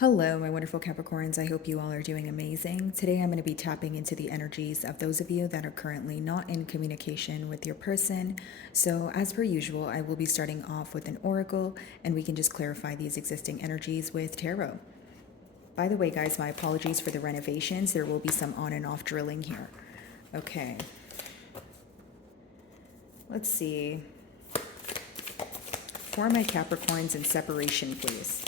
Hello, my wonderful Capricorns. I hope you all are doing amazing. Today, I'm going to be tapping into the energies of those of you that are currently not in communication with your person. So, as per usual, I will be starting off with an oracle, and we can just clarify these existing energies with tarot. By the way, guys, my apologies for the renovations. There will be some on and off drilling here. Okay. Let's see. For my Capricorns in separation, please.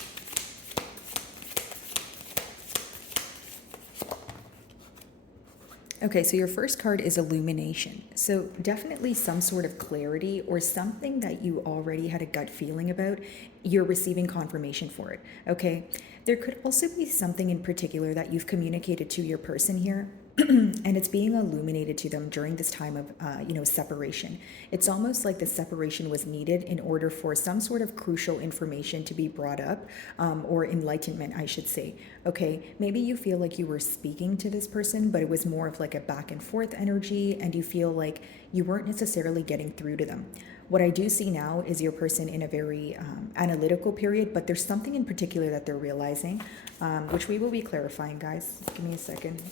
Okay, so your first card is illumination. So definitely some sort of clarity or something that you already had a gut feeling about, you're receiving confirmation for it. Okay, there could also be something in particular that you've communicated to your person here. And it's being illuminated to them during this time of separation. It's almost like the separation was needed in order for some sort of crucial information to be brought up, or enlightenment, I should say. Okay, maybe you feel like you were speaking to this person, but it was more of like a back and forth energy, and you feel like you weren't necessarily getting through to them. What I do see now is your person in a very analytical period, but there's something in particular that they're realizing, which we will be clarifying, guys. Give me a second.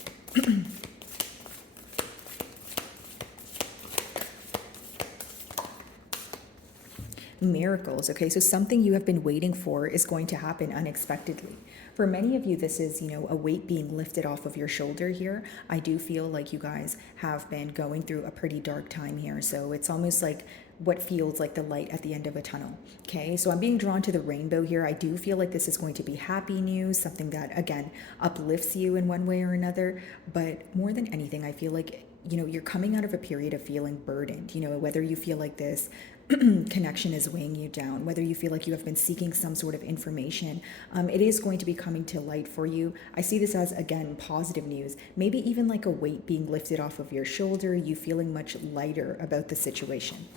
Miracles. Okay, so something you have been waiting for is going to happen unexpectedly. For many of you, this is, a weight being lifted off of your shoulder here. I do feel like you guys have been going through a pretty dark time here. So it's almost like what feels like the light at the end of a tunnel. Okay, so I'm being drawn to the rainbow here. I do feel like this is going to be happy news, something that, again, uplifts you in one way or another. But more than anything, I feel like, you're coming out of a period of feeling burdened, whether you feel like this connection is weighing you down, whether you feel like you have been seeking some sort of information, it is going to be coming to light for you. I see this as, again, positive news, maybe even like a weight being lifted off of your shoulder, you feeling much lighter about the situation.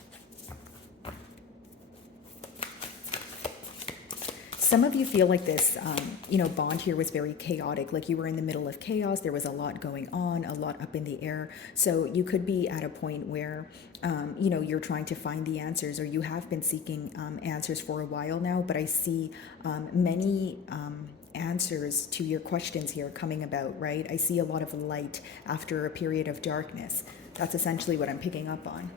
Some of you feel like this, bond here was very chaotic, like you were in the middle of chaos. There was a lot going on, a lot up in the air. So you could be at a point where, you're trying to find the answers, or you have been seeking answers for a while now. But I see many answers to your questions here coming about, right? I see a lot of light after a period of darkness. That's essentially what I'm picking up on.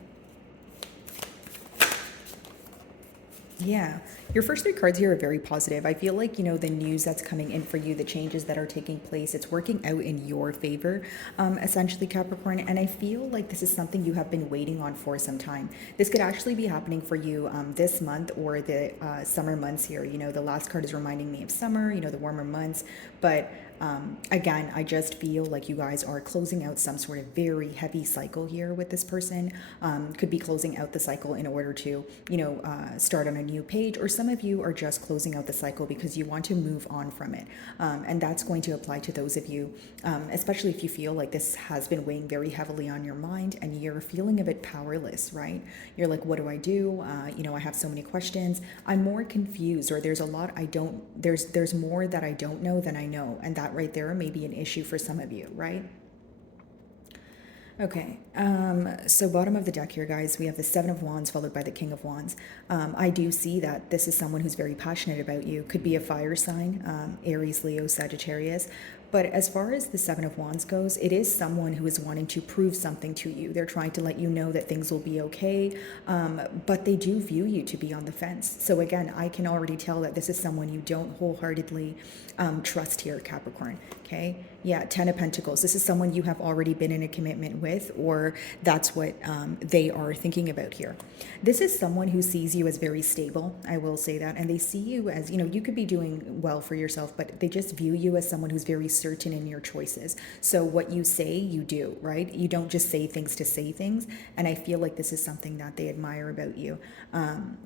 Yeah, your first three cards here are very positive. I feel like, the news that's coming in for you, the changes that are taking place, it's working out in your favor, essentially, Capricorn. And I feel like this is something you have been waiting on for some time. This could actually be happening for you this month or the summer months here. The last card is reminding me of summer, the warmer months. But again, I just feel like you guys are closing out some sort of very heavy cycle here with this person. Could be closing out the cycle in order to, start on a new page, or some of you are just closing out the cycle because you want to move on from it. And that's going to apply to those of you, especially if you feel like this has been weighing very heavily on your mind and you're feeling a bit powerless, right? You're like, what do I do? I have so many questions. I'm more confused, or there's a lot there's more that I don't know than I know. And that right there may be an issue for some of you, right? Okay, so bottom of the deck here, guys, we have the Seven of Wands followed by the King of Wands. I do see that this is someone who's very passionate about you. Could be a fire sign, Aries, Leo, Sagittarius. But as far as the Seven of Wands goes, it is someone who is wanting to prove something to you. They're trying to let you know that things will be okay, but they do view you to be on the fence. So again, I can already tell that this is someone you don't wholeheartedly trust here, Capricorn. Okay, yeah, Ten of Pentacles. This is someone you have already been in a commitment with, or that's what they are thinking about here. This is someone who sees you as very stable, I will say that, and they see you as, you could be doing well for yourself, but they just view you as someone who's very certain in your choices. So what you say, you do, right? You don't just say things to say things, and I feel like this is something that they admire about you.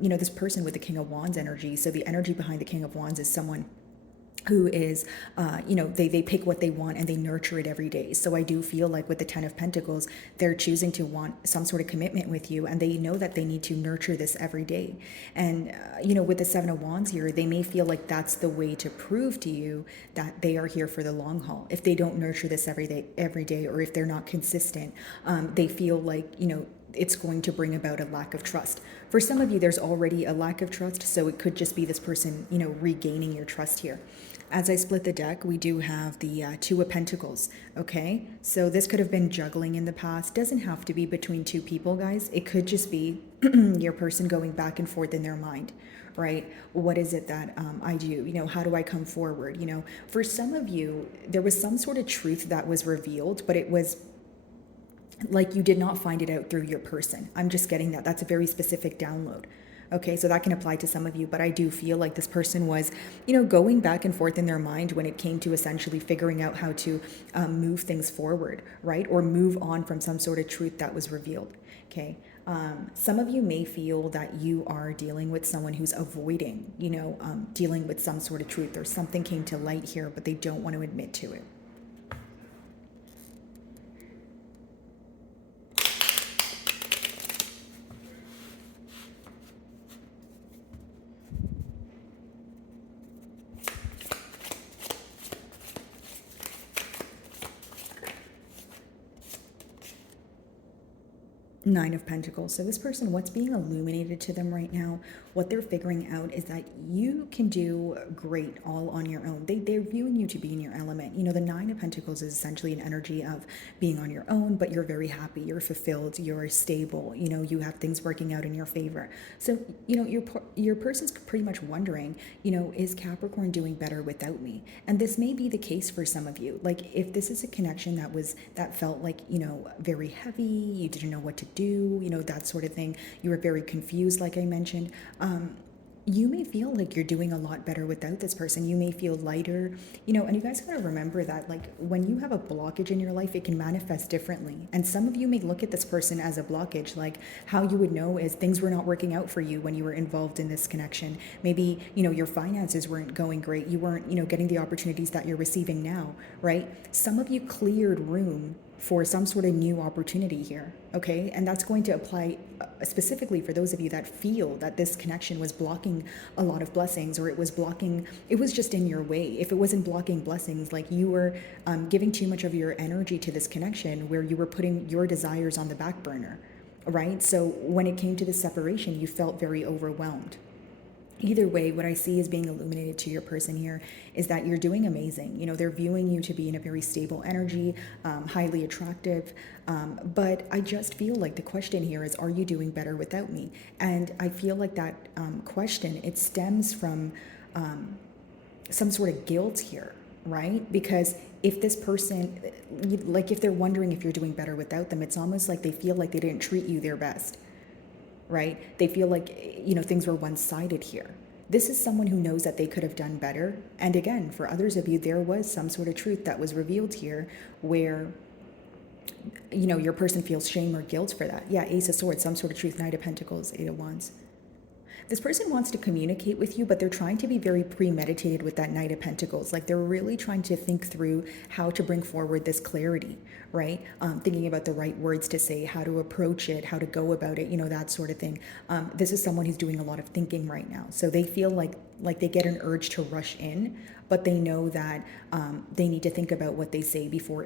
This person with the King of Wands energy, so the energy behind the King of Wands is someone who is, they pick what they want and they nurture it every day. So I do feel like with the Ten of Pentacles, they're choosing to want some sort of commitment with you, and they know that they need to nurture this every day. And, with the Seven of Wands here, they may feel like that's the way to prove to you that they are here for the long haul. If they don't nurture this every day, or if they're not consistent, they feel like, it's going to bring about a lack of trust. For some of you, there's already a lack of trust, so it could just be this person, regaining your trust here. As I split the deck, we do have the Two of Pentacles, okay? So this could have been juggling in the past. Doesn't have to be between two people, guys. It could just be your person going back and forth in their mind, right? What is it that I do? You know, how do I come forward? You know, for some of you, there was some sort of truth that was revealed, but it was like you did not find it out through your person. I'm just getting that. That's a very specific download. Okay, so that can apply to some of you, but I do feel like this person was, you know, going back and forth in their mind when it came to essentially figuring out how to move things forward, right? Or move on from some sort of truth that was revealed. Okay. Some of you may feel that you are dealing with someone who's avoiding, you know, dealing with some sort of truth, or something came to light here, but they don't want to admit to it. Nine of Pentacles. So this person, what's being illuminated to them right now, what they're figuring out is that you can do great all on your own. They're viewing you to be in your element. You know, the Nine of Pentacles is essentially an energy of being on your own, but you're very happy, you're fulfilled, you're stable, you know, you have things working out in your favor. So, you know, your person's pretty much wondering, you know, is Capricorn doing better without me? And this may be the case for some of you. Like, if this is a connection that felt like, you know, very heavy, you didn't know what to do, you know, that sort of thing. You were very confused, like I mentioned. You may feel like you're doing a lot better without this person. You may feel lighter, you know, and you guys got to remember that, like, when you have a blockage in your life, it can manifest differently. And some of you may look at this person as a blockage. Like, how you would know is things were not working out for you when you were involved in this connection. Maybe, you know, your finances weren't going great. You weren't, you know, getting the opportunities that you're receiving now, right? Some of you cleared room for some sort of new opportunity here, okay? And that's going to apply specifically for those of you that feel that this connection was blocking a lot of blessings, or it was just in your way. If it wasn't blocking blessings, like you were giving too much of your energy to this connection where you were putting your desires on the back burner, right? So when it came to the separation, you felt very overwhelmed. Either way, what I see is being illuminated to your person here is that you're doing amazing. You know, they're viewing you to be in a very stable energy, highly attractive. But I just feel like the question here is, are you doing better without me? And I feel like that question, it stems from some sort of guilt here, right? Because if this person, like, if they're wondering if you're doing better without them, it's almost like they feel like they didn't treat you their best, right? They feel like, you know, things were one-sided here. This is someone who knows that they could have done better. And again, for others of you, there was some sort of truth that was revealed here where, you know, your person feels shame or guilt for that. Yeah, Ace of Swords, some sort of truth. Knight of Pentacles, Eight of Wands. This person wants to communicate with you, but they're trying to be very premeditated with that Knight of Pentacles. Like, they're really trying to think through how to bring forward this clarity, right? Thinking about the right words to say, how to approach it, how to go about it, you know, that sort of thing. This is someone who's doing a lot of thinking right now. So they feel like they get an urge to rush in, but they know that they need to think about what they say before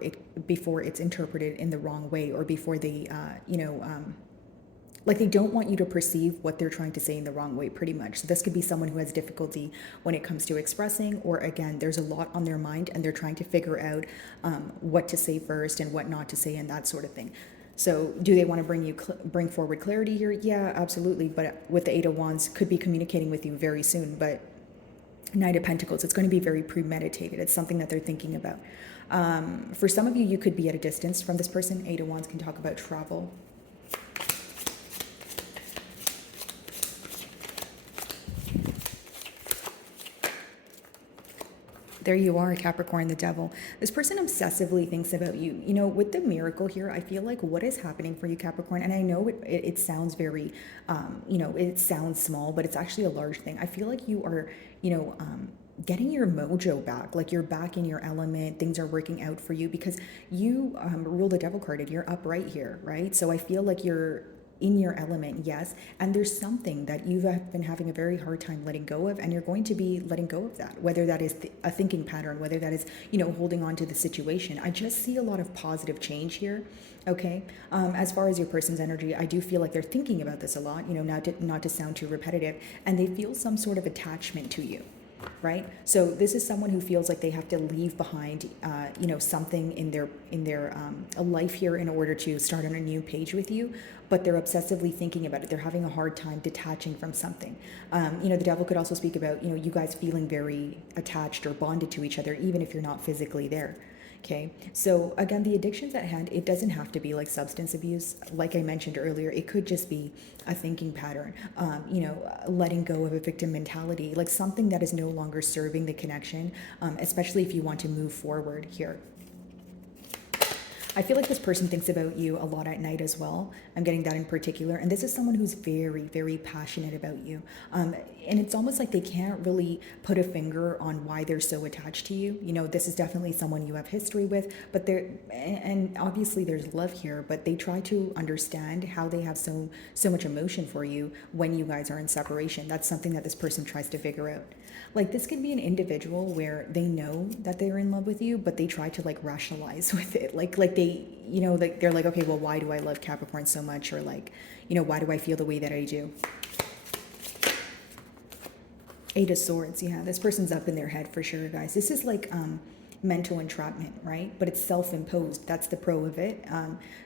it's interpreted in the wrong way, or before they, like, they don't want you to perceive what they're trying to say in the wrong way, pretty much. So this could be someone who has difficulty when it comes to expressing, or again, there's a lot on their mind and they're trying to figure out what to say first and what not to say, and that sort of thing. So do they want to bring forward clarity here? Yeah, absolutely. But with the Eight of Wands, could be communicating with you very soon. But Knight of Pentacles, it's going to be very premeditated. It's something that they're thinking about. For some of you, you could be at a distance from this person. Eight of Wands can talk about travel. There you are, Capricorn, the devil. This person obsessively thinks about you. You know, with the miracle here, I feel like what is happening for you, Capricorn, and I know it sounds very, it sounds small, but it's actually a large thing. I feel like you are, getting your mojo back. Like, you're back in your element. Things are working out for you because you rule the devil card and you're upright here, right? So I feel like you're in your element, yes, and there's something that you've been having a very hard time letting go of, and you're going to be letting go of that, whether that is a thinking pattern, whether that is, holding on to the situation. I just see a lot of positive change here, okay? As far as your person's energy, I do feel like they're thinking about this a lot, not to sound too repetitive, and they feel some sort of attachment to you. right? So this is someone who feels like they have to leave behind, something in their a life here in order to start on a new page with you, but they're obsessively thinking about it. They're having a hard time detaching from something. The devil could also speak about, you guys feeling very attached or bonded to each other, even if you're not physically there. Okay, so again, the addictions at hand, it doesn't have to be like substance abuse. Like I mentioned earlier, it could just be a thinking pattern, letting go of a victim mentality, like something that is no longer serving the connection, especially if you want to move forward here. I feel like this person thinks about you a lot at night as well. I'm getting that in particular. And this is someone who's very, very passionate about you. And it's almost like they can't really put a finger on why they're so attached to you. This is definitely someone you have history with, but and obviously there's love here, but they try to understand how they have so much emotion for you when you guys are in separation. That's something that this person tries to figure out. Like this could be an individual where they know that they're in love with you, but they try to like rationalize with it. Like they, they're like, okay, well, why do I love Capricorn so much? Or like, why do I feel the way that I do? Eight of Swords. Yeah, this person's up in their head for sure, guys. This is like mental entrapment, right? But it's self-imposed. That's the pro of it.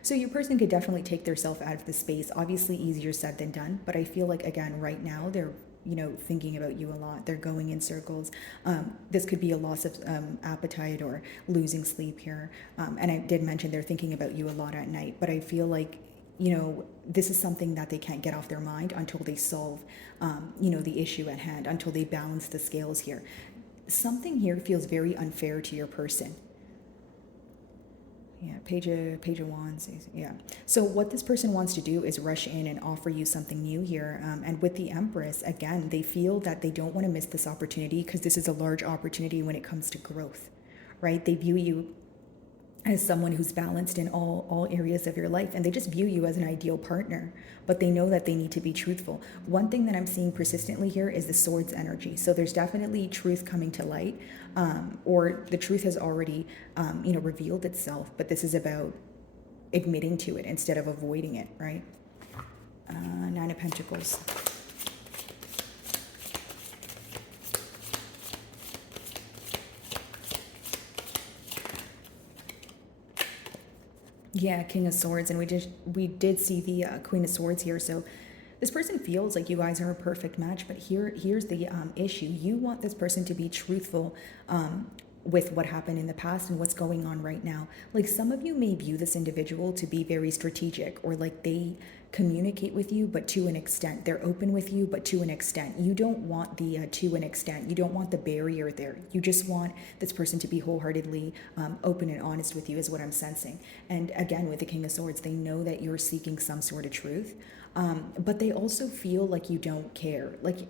So your person could definitely take their self out of the space. Obviously easier said than done, but I feel like, again, right now they're thinking about you a lot. They're going in circles. This could be a loss of appetite or losing sleep here. And I did mention they're thinking about you a lot at night, but I feel like, this is something that they can't get off their mind until they solve, the issue at hand, until they balance the scales here. Something here feels very unfair to your person. Yeah, page of wands. Yeah. So what this person wants to do is rush in and offer you something new here. And with the Empress, again, they feel that they don't want to miss this opportunity because this is a large opportunity when it comes to growth, right? They view you as someone who's balanced in all areas of your life, and they just view you as an ideal partner, but they know that they need to be truthful. One thing that I'm seeing persistently here is the Swords energy. So there's definitely truth coming to light, or the truth has already revealed itself, but this is about admitting to it instead of avoiding it, right? Nine of Pentacles. Yeah, King of Swords, and we did see the Queen of Swords here. So this person feels like you guys are a perfect match, but here's the issue. You want this person to be truthful with what happened in the past and what's going on right now. Like some of you may view this individual to be very strategic, or like they communicate with you, but to an extent. They're open with you, but to an extent. You don't want the to an extent. You don't want the barrier there. You just want this person to be wholeheartedly open and honest with you, is what I'm sensing. And again, with the King of Swords, they know that you're seeking some sort of truth, but they also feel like you don't care. Like,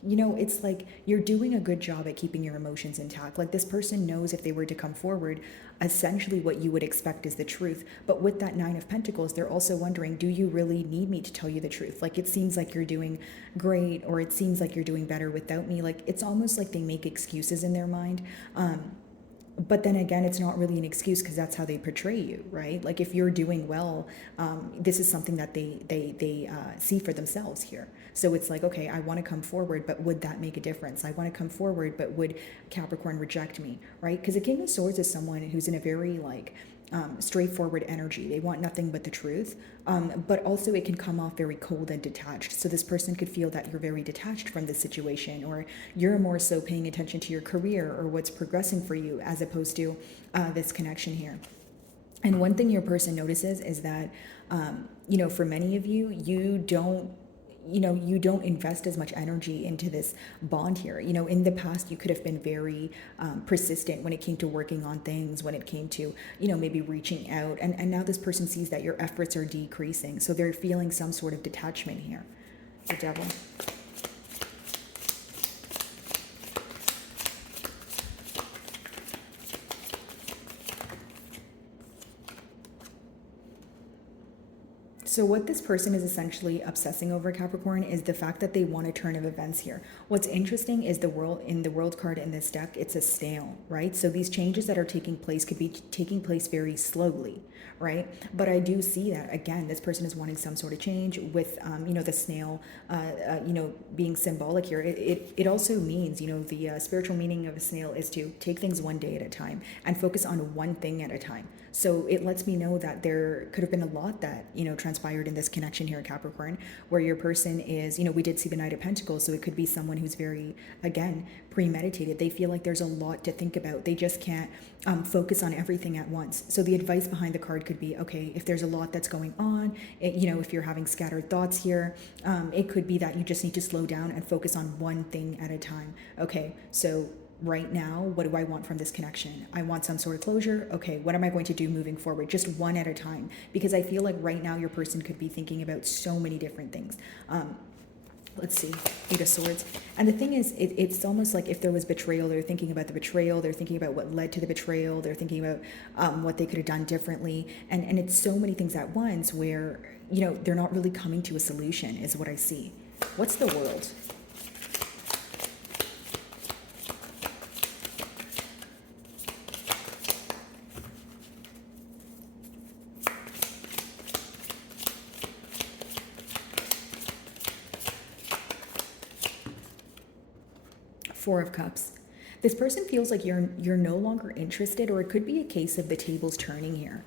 it's like you're doing a good job at keeping your emotions intact. Like this person knows if they were to come forward, essentially what you would expect is the truth. But with that Nine of Pentacles, they're also wondering, do you really need me to tell you the truth? Like it seems like you're doing great, or it seems like you're doing better without me. Like it's almost like they make excuses in their mind. But then again, it's not really an excuse because that's how they portray you, right? Like if you're doing well, this is something that they see for themselves here. So it's like, okay, I want to come forward, but would that make a difference? I want to come forward, but would Capricorn reject me, right? Because the King of Swords is someone who's in a very like straightforward energy. They want nothing but the truth, but also it can come off very cold and detached. So this person could feel that you're very detached from the situation, or you're more so paying attention to your career or what's progressing for you, as opposed to this connection here. And one thing your person notices is that, for many of you, you don't invest as much energy into this bond here. In the past, you could have been very persistent when it came to working on things, when it came to, maybe reaching out. And now this person sees that your efforts are decreasing. So they're feeling some sort of detachment here. The Devil. So what this person is essentially obsessing over, Capricorn, is the fact that they want a turn of events here. What's interesting is the world card in this deck, it's a snail, right? So these changes that are taking place could be taking place very slowly, right? But I do see that, again, this person is wanting some sort of change with, the snail, being symbolic here. It also means, the spiritual meaning of a snail is to take things one day at a time and focus on one thing at a time. So it lets me know that there could have been a lot that, transpired in this connection here, Capricorn, where your person is, we did see the Knight of Pentacles, so it could be someone who's very, again, premeditated. They feel like there's a lot to think about. They just can't focus on everything at once. So the advice behind the card could be, okay, if there's a lot that's going on, if you're having scattered thoughts here, it could be that you just need to slow down and focus on one thing at a time. Okay, so right now, what do I want from this connection? I want some sort of closure. Okay, what am I going to do moving forward? Just one at a time. Because I feel like right now your person could be thinking about so many different things. Let's see, Eight of Swords. And the thing is, it's almost like if there was betrayal, they're thinking about the betrayal, they're thinking about what led to the betrayal, they're thinking about what they could have done differently. And it's so many things at once where, they're not really coming to a solution is what I see. What's the World? Four of Cups. This person feels like you're no longer interested, or it could be a case of the tables turning here.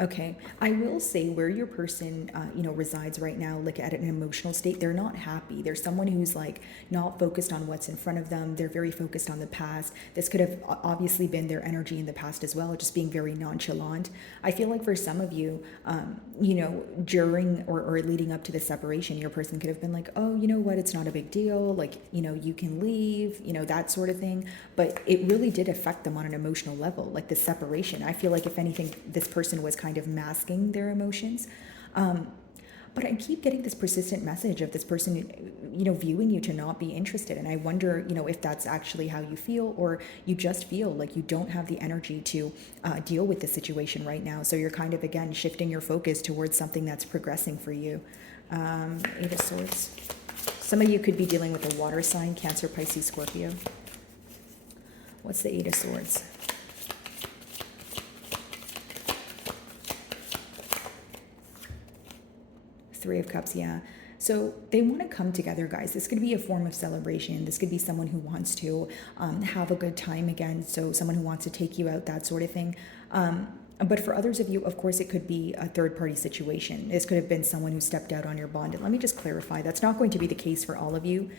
Okay, I will say where your person, resides right now, like at an emotional state, they're not happy. They're someone who's like not focused on what's in front of them. They're very focused on the past. This could have obviously been their energy in the past as well, just being very nonchalant. I feel like for some of you, during or leading up to the separation, your person could have been like, oh, you know what, it's not a big deal. Like, you can leave, that sort of thing. But it really did affect them on an emotional level, like the separation. I feel like if anything, this person was kind of masking their emotions. But I keep getting this persistent message of this person, viewing you to not be interested. And I wonder, if that's actually how you feel, or you just feel like you don't have the energy to deal with the situation right now. So you're kind of, again, shifting your focus towards something that's progressing for you. Eight of Swords. Some of you could be dealing with a water sign, Cancer, Pisces, Scorpio. What's the Eight of Swords? Three of Cups, yeah. So they want to come together, guys. This could be a form of celebration. This could be someone who wants to have a good time again. So someone who wants to take you out, that sort of thing. But for others of you, of course, it could be a third-party situation. This could have been someone who stepped out on your bond. And let me just clarify, that's not going to be the case for all of you.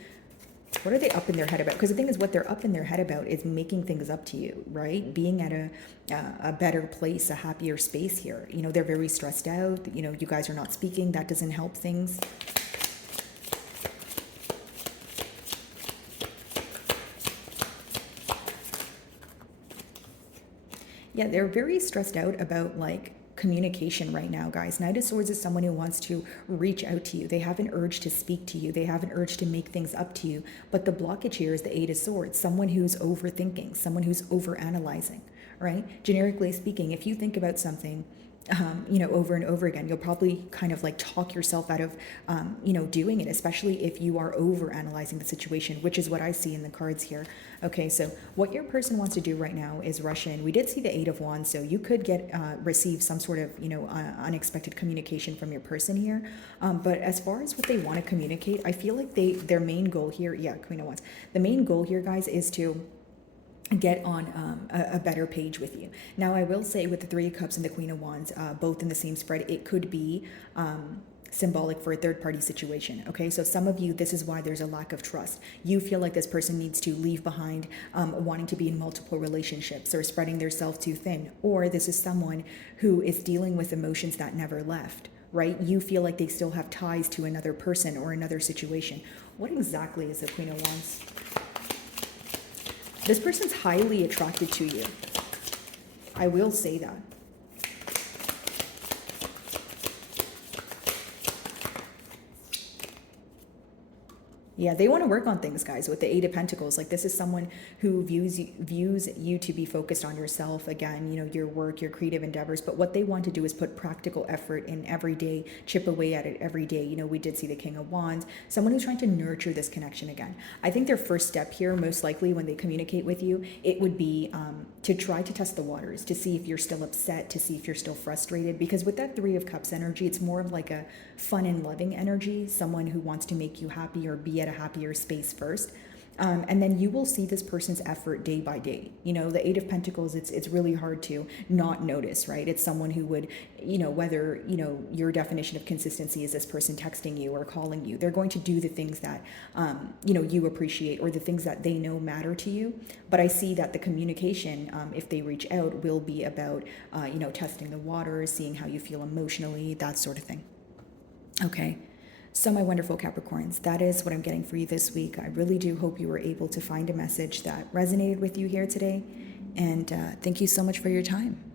What are they up in their head about? Because the thing is, what they're up in their head about is making things up to you, right? Being at a better place, a happier space here. They're very stressed out. You guys are not speaking. That doesn't help things. Yeah, they're very stressed out about, like, communication right now, guys. Knight of Swords is someone who wants to reach out to you. They have an urge to speak to you. They have an urge to make things up to you. But the blockage here is the Eight of Swords, someone who's overthinking, someone who's overanalyzing, right? Generically speaking, if you think about something, over and over again, you'll probably kind of like talk yourself out of, doing it, especially if you are over analyzing the situation, which is what I see in the cards here. Okay, so what your person wants to do right now is rush in. We did see the Eight of Wands, so you could receive some sort of, unexpected communication from your person here. But as far as what they want to communicate, I feel like their main goal here, yeah, Queen of Wands. The main goal here, guys, is to get on a better page with you. Now, I will say with the Three of Cups and the Queen of Wands, both in the same spread, it could be symbolic for a third-party situation, okay? So some of you, this is why there's a lack of trust. You feel like this person needs to leave behind wanting to be in multiple relationships or spreading their self too thin, or this is someone who is dealing with emotions that never left, right? You feel like they still have ties to another person or another situation. What exactly is the Queen of Wands? This person's highly attracted to you. I will say that. Yeah, they want to work on things, guys, with the Eight of Pentacles. Like, this is someone who views you to be focused on yourself, again, you know, your work, your creative endeavors. But what they want to do is put practical effort in every day, chip away at it every day. You know, we did see the King of Wands, someone who's trying to nurture this connection again. I think their first step here, most likely when they communicate with you, it would be to try to test the waters, to see if you're still upset, to see if you're still frustrated. Because with that Three of Cups energy, it's more of like a fun and loving energy, someone who wants to make you happy or be at a happier space first. And then you will see this person's effort day by day. You know, the Eight of Pentacles, it's really hard to not notice, right? It's someone who would, you know, whether, you know, your definition of consistency is this person texting you or calling you, they're going to do the things that, you know, you appreciate, or the things that they know matter to you. But I see that the communication, if they reach out, will be about, you know, testing the waters, seeing how you feel emotionally, that sort of thing. Okay. So my wonderful Capricorns, that is what I'm getting for you this week. I really do hope you were able to find a message that resonated with you here today. And thank you so much for your time.